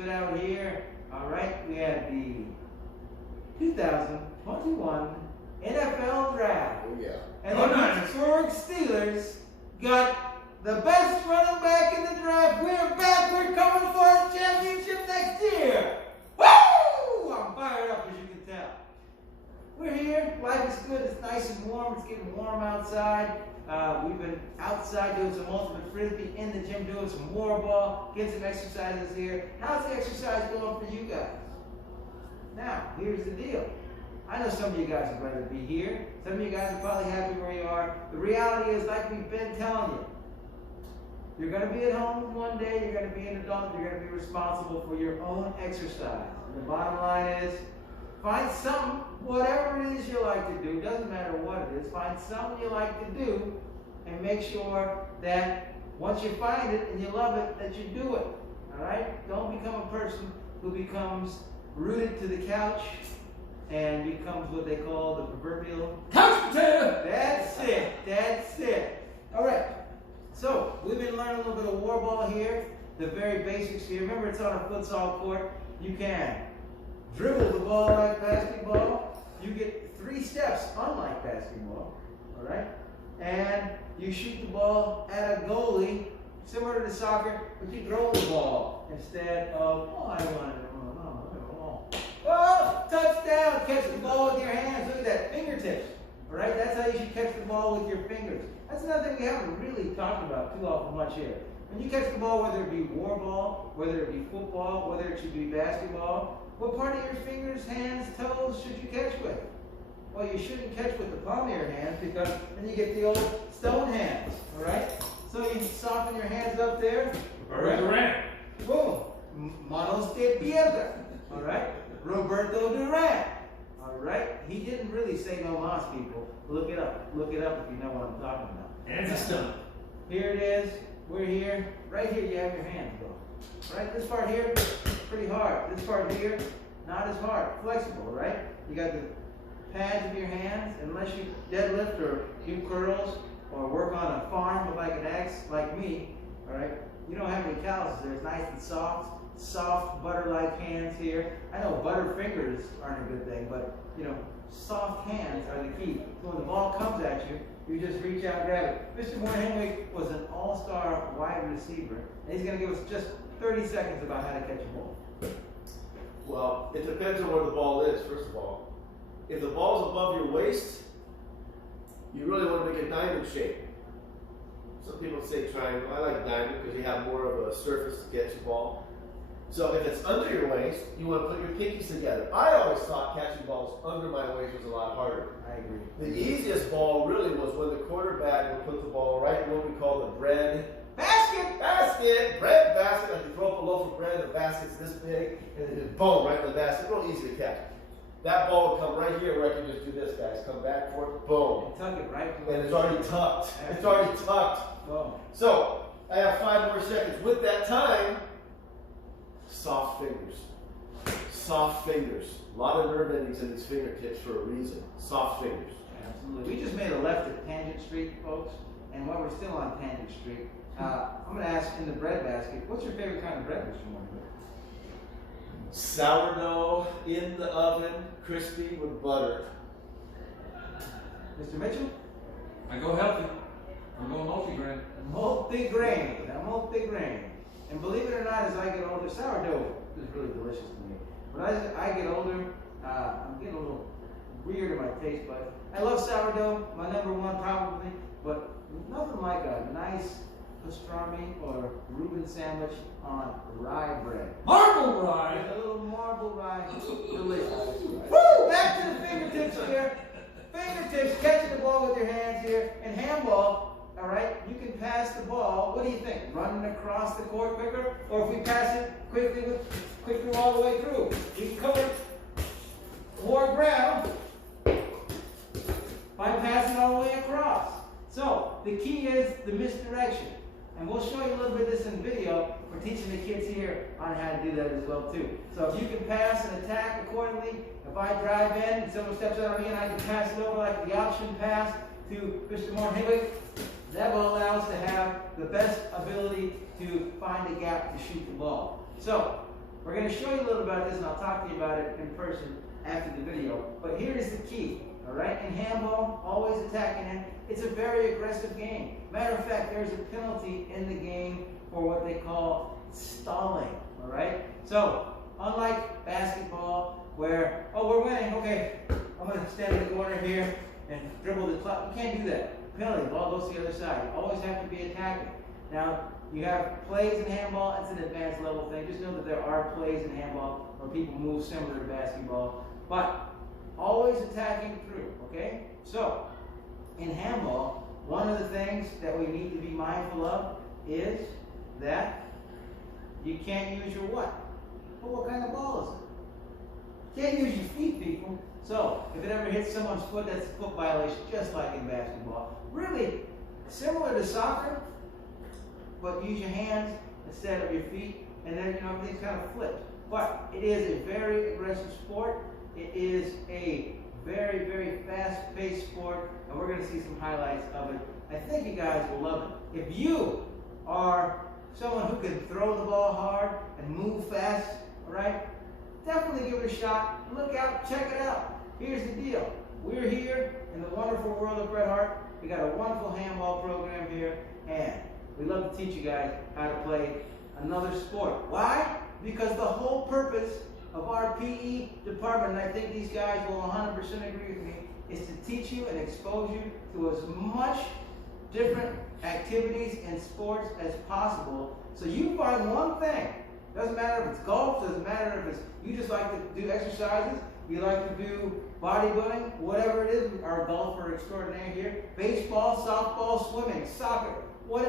good out here. All right, we had the 2021 NFL Draft. Oh, yeah. And the Pittsburgh Steelers got the best running back in the draft. We're back. We're coming for a championship next year. Woo! I'm fired up, as you can tell. We're here. Life is good. It's nice and warm. It's getting warm outside. We've been outside doing some ultimate frisbee, in the gym doing some war ball, getting some exercises here. How's the exercise going for you guys? Now, here's the deal. I know some of you guys would rather be here. Some of you guys are probably happy where you are. The reality is, like we've been telling you, you're going to be at home one day, you're going to be an adult, you're going to be responsible for your own exercise. And the bottom line is, find something, whatever it is you like to do, doesn't matter what it is, find something you like to do and make sure that once you find it and you love it, that you do it. All right? Don't become a person who becomes rooted to the couch and becomes what they call the proverbial couch potato. That's it. That's it. All right. So we've been learning a little bit of war ball here, the very basics here. Remember, it's on a futsal court. You can dribble the ball like basketball. You get 3 steps, unlike basketball. All right. And you shoot the ball at a goalie, similar to soccer, but you throw the ball instead of, oh, touchdown! Catch the ball with your hands. Look at that, fingertips. All right, that's how you should catch the ball with your fingers. That's another thing we haven't really talked about too often much here. When you catch the ball, whether it be war ball, whether it be football, whether it should be basketball, what part of your fingers, hands, toes should you catch with? Well, you shouldn't catch with the palm of your hands because then you get the old stone hands. All right, so you soften your hands up there. Roberto Duran. Boom, manos de piedra. All right. Roberto Duran. All right. He didn't really say no mas, people. Look it up. Look it up if you know what I'm talking about. Hands of stone. Here it is. We're here. Right here, you have your hands going. Right. This part here, pretty hard. This part here, not as hard. Flexible, right? You got the pads of your hands. Unless you deadlift or do curls or work on a farm with like an axe, like me. All right. You don't have any calluses there. It's nice and soft. Soft butter-like hands here. I know butter fingers aren't a good thing, but you know, soft hands are the key. So when the ball comes at you, you just reach out and grab it. Mr. Moore-Henwick was an all-star wide receiver, and he's going to give us just 30 seconds about how to catch a ball. Well, it depends on where the ball is, first of all. If the ball's above your waist, you really want to make a diamond shape. Some people say triangle. I like diamond because you have more of a surface to catch the ball. So if it's under your waist, you want to put your pinkies together. I always thought catching balls under my waist was a lot harder. I agree. The easiest ball really was when the quarterback would put the ball right in what we call the bread basket. Bread basket. Like you throw up a loaf of bread, the basket's this big, and then just boom, right in the basket. Real easy to catch. That ball would come right here where I can just do this, guys. Come back for it, boom. And tuck it right. And it's already tucked. It's already tucked. Boom. So I have 5 more seconds. With that time, soft fingers. Soft fingers. A lot of nerve endings in these fingertips for a reason. Soft fingers. Absolutely. We just made a left at Tangent Street, folks. And while we're still on Tangent Street, I'm going to ask in the bread basket, what's your favorite kind of bread, Mr. Moore? Sourdough in the oven, crispy with butter. Mr. Mitchell? I go healthy. I'm going multi-grain. Multi-grain. Now, multi-grain. And believe it or not, as I get older, sourdough is really delicious to me. But as I get older, I'm getting a little weird in my taste buds. I love sourdough, my #1 probably, but nothing like a nice pastrami or Reuben sandwich on rye bread. Marble rye. A little marble rye, delicious. Woo! Back to the fingertips here. Fingertips, catching the ball with your hands here, and handball. All right, you can pass the ball. What do you think? Running across the court quicker, or if we pass it quickly all the way through? You can cover more ground by passing all the way across. So the key is the misdirection, and we'll show you a little bit of this in video. We're teaching the kids here on how to do that as well too. So if you can pass and attack accordingly, if I drive in and someone steps out on me and I can pass it over like the option pass to Mr. Moore-Henwick, that will allow us to have the best ability to find a gap to shoot the ball. So, We're going to show you a little about this, and I'll talk to you about it in person after the video. But here is the key, all right? In handball, always attacking it. It's a very aggressive game. Matter of fact, there's a penalty in the game for what they call stalling, all right? So, unlike basketball, where, oh, we're winning, okay, I'm going to stand in the corner here and dribble the clock. You can't do that. Penalty, the ball goes to the other side. You always have to be attacking. Now, you have plays in handball. It's an advanced level thing. Just know that there are plays in handball where people move similar to basketball. But always attacking through, okay? So, in handball, one of the things that we need to be mindful of is that you can't use your what? Well, what kind of ball is it? You can't use your feet, people. So, if it ever hits someone's foot, that's a foot violation, just like in basketball. Really similar to soccer, but use your hands instead of your feet, and then, you know, everything's kind of flipped. But it is a very aggressive sport. It is a very, very fast-paced sport, and we're going to see some highlights of it. I think you guys will love it. If you are someone who can throw the ball hard and move fast, all right, definitely give it a shot. Look out, check it out. Here's the deal. We're here in the wonderful world of Bret Hart. We got a wonderful handball program here, and we love to teach you guys how to play another sport. Why? Because the whole purpose of our PE department, and I think these guys will 100% agree with me, is to teach you and expose you to as much different activities and sports as possible. So you find one thing. Doesn't matter if it's golf, doesn't matter if it's you just like to do exercises, you like to do bodybuilding, whatever it is, our golfer extraordinaire here, baseball, softball, swimming, soccer,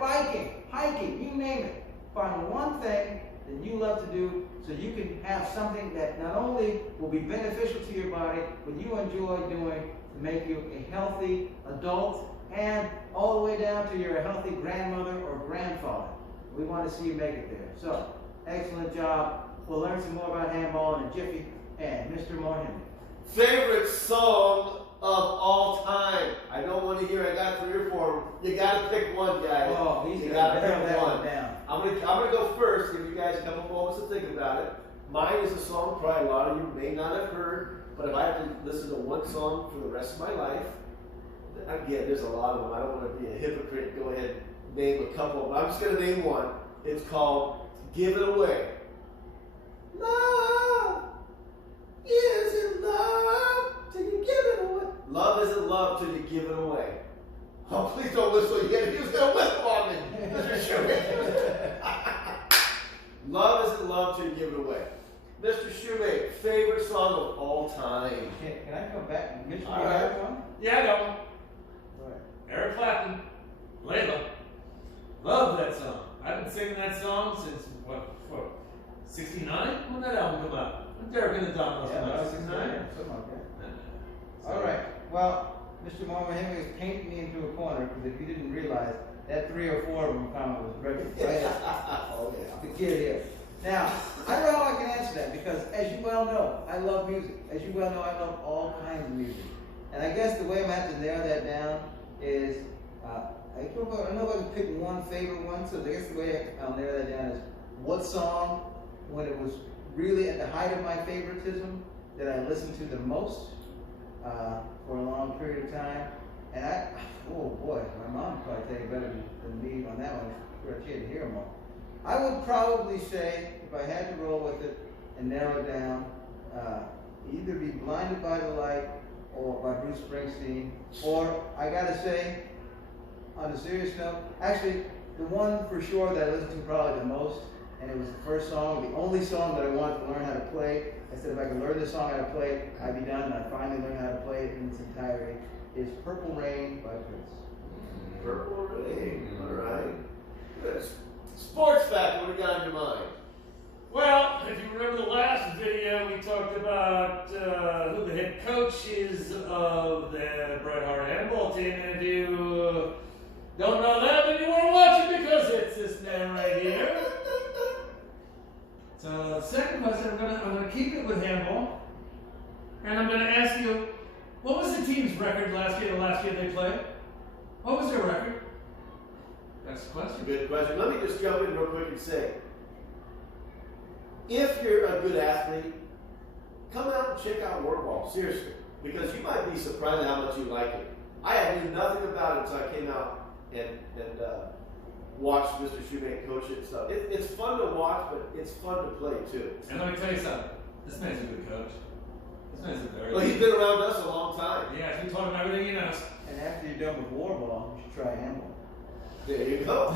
biking, hiking, you name it. Find one thing that you love to do so you can have something that not only will be beneficial to your body, but you enjoy doing to make you a healthy adult and all the way down to you're a healthy grandmother or grandfather. We want to see you make it there. So, excellent job. We'll learn some more about handball in a jiffy. And Mr. Moore Henry. Favorite song of all time? I don't want to hear. I got 3 or 4. You got to pick one, guys. Oh, he's you got to pick that one. one down. I'm gonna go first. Give you guys a couple moments to think about it. Mine is a song probably a lot of you may not have heard, but if I have to listen to one song for the rest of my life, again, there's a lot of them. I don't want to be a hypocrite. Go ahead, name a couple. But I'm just gonna name one. It's called "Give It Away." Love isn't love till you give it away. Love isn't love till you give it away. Oh, please don't whistle yet. He was going to whistle on me. Mr. Shoemate. Love isn't love till you give it away. Mr. Shoemate, favorite song of all time. Can I come back? Mitch, you All have right. one? Yeah, I got one. Go ahead. Eric Clapton, Layla. Love that song. I've been singing that song since, what 69? When did that album come out? When Derek and the Don must come out, 69? Something like that. All right. Well, Mr. Moore Henry has painted me into a corner because if you didn't realize, that 3 or 4 of them comment was Reggie. Oh, yeah. The kid here. Now, I don't know how I can answer that because, as you well know, I love music. As you well know, I love all kinds of music. And I guess the way I'm going to have to narrow that down is, I don't know if I can pick one favorite one, so I guess the way I'll narrow that down is what song, when it was really at the height of my favoritism, that I listened to the most for a long period of time. And oh boy, my mom would probably tell you better than me on that one. She had to hear them all. I would probably say, if I had to roll with it and narrow it down, either be Blinded by the Light or by Bruce Springsteen, or I gotta say, on a serious note, actually, the one for sure that I listened to probably the most, and it was the first song, the only song that I wanted to learn how to play. I said if I could learn this song how to play it, I'd be done, and I finally learned how to play it in its entirety, is Purple Rain by Prince. Purple Rain, all right. Good. Sports fact, what do you got in your mind? Well, if you remember the last video, we talked about who the head coach is of the Bret Hart handball team. And if you don't know that, then you weren't watching because it's this man right here. So, second question, I'm gonna keep it with handball, and I'm gonna ask you, what was the team's record last year? The last year they played, what was their record? That's the question. Good question. Let me just jump in real quick and say, if you're a good athlete, come out and check out Warball, seriously, because you might be surprised at how much you like it. I knew nothing about it until I came out and watched Mr. Shoemake coach it and stuff. It's fun to watch, but it's fun to play too. And let me tell you something. This man's a good coach. This man's a very Well, he's been around us a long time. Yeah, he taught him everything he knows. And after you're done with Warball, you should try handball. There you go.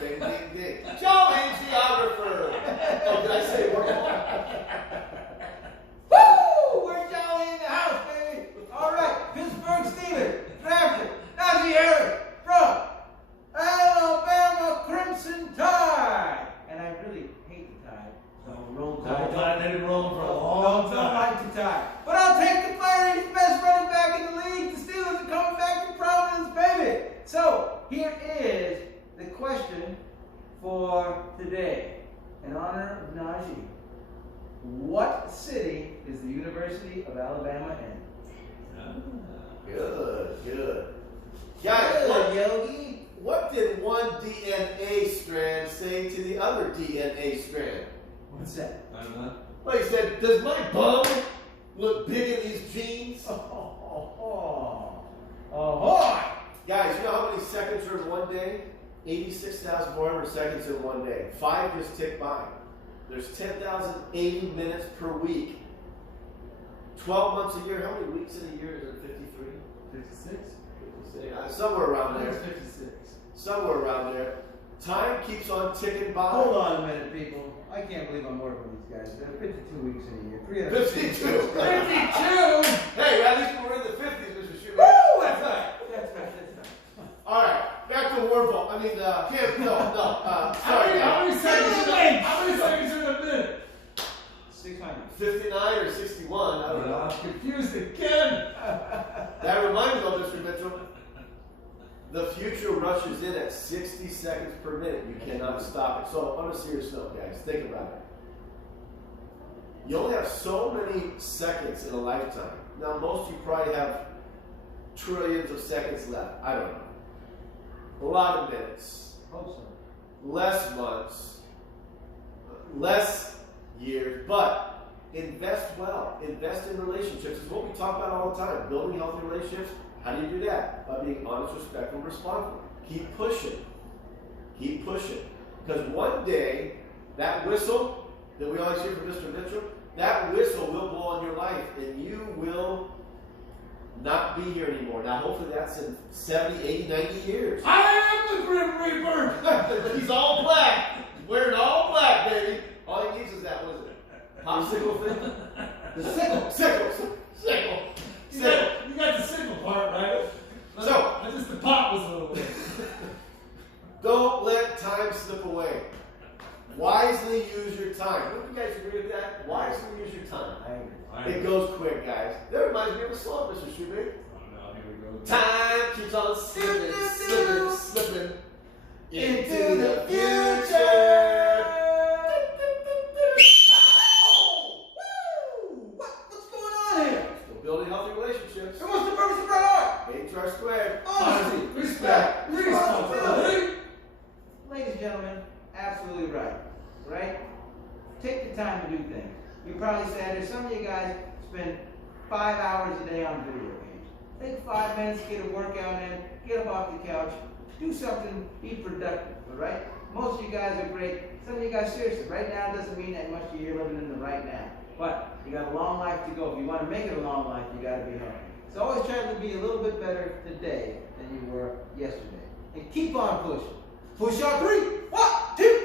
Ding, ding, ding. Jolly geographer. Oh, did I say Warball? Woo! We're jolly in the house, baby. All right, Pittsburgh Steelers drafted Najee Harris from Alabama Crimson Tide. And I really hate the Tide. Roll Tide. I'm glad they didn't roll him for a long Don't time. like the Tide. But I'll take the player. He's the best running back in the league. The Steelers are coming back to prominence, baby. So here is the question for today. In honor of Najee, what city is the University of Alabama in? Good, good. Guys, Yogi. what did one DNA strand say to the other DNA strand? What's that? I don't know. Well, he said, does my bum look big in these jeans? Guys, you know how many seconds are in one day? 86,400 seconds in one day. 5 just tick by. There's 10,080 minutes per week. 12 months a year. How many weeks in a year is it? 53? 56? 56. Somewhere around there. 56. Somewhere around there. Time keeps on ticking by. Hold on a minute, people. I can't believe I'm working with these guys. There are 52 weeks in a year. 52. 52! Hey, at least we're in the 50s, Mr. Shoemaker. Woo! That's right. That's right. All right, back to Warball. I mean, Cam. Sorry. How many seconds in a minute? 600. 59 or 61. I don't know. I'm confused again. That reminds me, though, Mr. Mitchell. The future rushes in at 60 seconds per minute. You cannot stop it. So, on a serious note, guys, think about it. You only have so many seconds in a lifetime. Now, most of you probably have trillions of seconds left. I don't know. A lot of minutes. Hope so. Less months. Less years. But invest well. Invest in relationships. It's what we talk about all the time. Building healthy relationships. How do you do that? By being honest, respectful, and responsible. Keep pushing. Keep pushing. Because one day, that whistle that we always hear from Mr. Mitchell, that whistle will blow on your life, and you will not be here anymore. Now, hopefully that's in 70, 80, 90 years. I am the Grim Reaper. He's all black. He's wearing all black, baby. All he needs is that, what is it? Popsicle thing? The sickle. Sickle. You got the signal part, right? So, just the pop was a little weird. Don't let time slip away. Wisely use your time. Don't you guys agree with that? Wisely use your time. I agree. It goes quick, guys. That reminds me of a song, Mr. Shoemaker. Oh no, here we go. Time keeps on slipping into the future. What's going on here? Still building healthy relationships. And what's the purpose of Red Heart? HR squared. Honesty, Respect, responsibility. Ladies and gentlemen, absolutely right. Right? Take the time to do things. You probably said there's some of you guys spend 5 hours a day on video games. Take 5 minutes, get a workout in, get up off the couch, do something, be productive, all right? Most of you guys are great. Some of you guys, seriously, right now doesn't mean that much to you. You're living in the right now. But you got a long life to go. If you want to make it a long life, you got to be healthy. So always try to be a little bit better today than you were yesterday. And keep on pushing. Push on 3. 1, 2,